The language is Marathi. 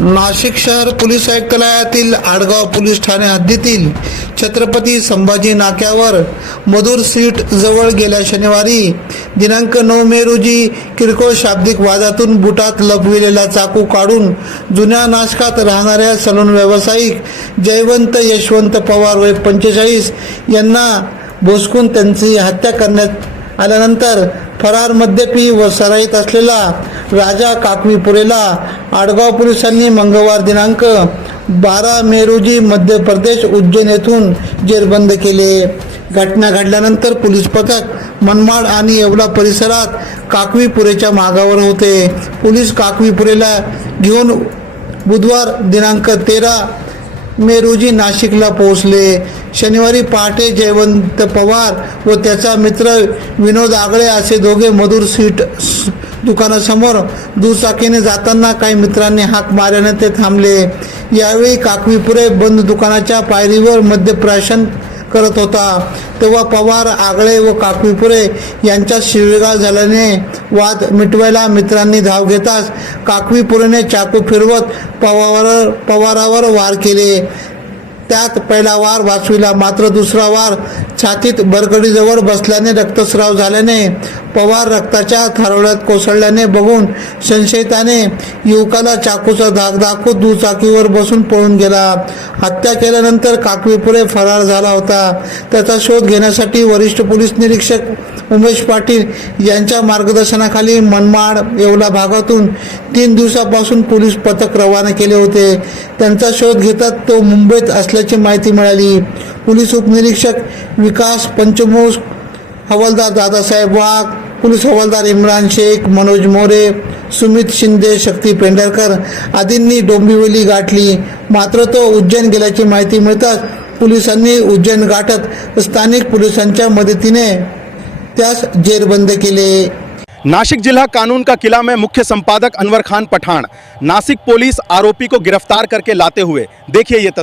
नाशिक शहर पोलीस आयुक्तालयातील आडगाव पोलीस ठाणे हद्दीतील छत्रपती संभाजी नाक्यावर मधुर सीट जवळ गेल्या शनिवारी दिनांक 9 मे रोजी किरकोळ शाब्दिक वादातून बुटात लपविलेला चाकू काढून जुन्या नाशकात राहणाऱ्या सलून व्यावसायिक जयवंत यशवंत पवार वय 45 यांना भोसकून त्यांची हत्या करण्यात आल्यानंतर फरार मद्यपी व सराईत असलेला राजा काकवीपुरेला आडगाव पोलिसांनी मंगळवार दिनांक 12 मे रोजी मध्य प्रदेश उज्जैन येथून जेरबंद केले। घटना घडल्यानंतर पोलीस पथक मनमाड आणि येवला परिसरात काकवीपुरेच्या मागावर होते। पोलीस काकवीपुरेला घेऊन बुधवार दिनांक 13 मे रोजी नाशिकला पोहोचले। शनिवारी पहाटे जयवंत पवार व त्याचा मित्र विनोद आगळे असे दोघे मधुर सीट दुकानासमोर दुचाकीने जाताना काही मित्रांनी हाक मारल्याने ते थांबले। यावेळी काकवीपुरे बंद दुकानाच्या पायरीवर मद्यप्राशन करत होता, तेव्हा पवार, आगळे व काकवीपुरे यांच्यात शिवीगाळ झाल्याने वाद मिटवायला मित्रांनी धाव घेताच काकवीपुरेने चाकू फिरवत पवारावर वार केले। त्यात पहिला वार वाचविला, मात्र दुसरा वार छातीत बरगडीजवळ बसल्याने रक्तस्राव झाल्याने पवार रक्ताच्या थारोळ्यात कोसळल्याने बघून संशयिताने युवकाला चाकूचा धाक दाखवत दुचाकीवर बसून पळून गेला। हत्या केल्यानंतर काकवीपुरे फरार झाला होता। त्याचा शोध घेण्यासाठी वरिष्ठ पोलीस निरीक्षक उमेश पाटील यांच्या मार्गदर्शनाखाली मनमाड येवला भागातून 3 दिवसापासून पोलीस पथक रवाना केले होते। त्यांचा शोध घेतात तो मुंबईत असल्याची माहिती मिळाली। पोलीस उपनिरीक्षक विकास पंचमोस, हवालदार दादासाहेब वाघ, पोलीस हवालदार इम्रान शेख, मनोज मोरे, सुमित शिंदे, शक्ती पेंढारकर आदींनी डोंबिवली गाठली, मात्र तो उज्जैन गेल्याची माहिती मिळताच पोलिसांनी उज्जैन गाठत स्थानिक पोलिसांच्या मदतीने त्यास जेरबंद केले। नासिक जिला कानून का किला में मुख्य संपादक अनवर खान पठान। नासिक पुलिस आरोपी को गिरफ्तार करके लाते हुए देखिए ये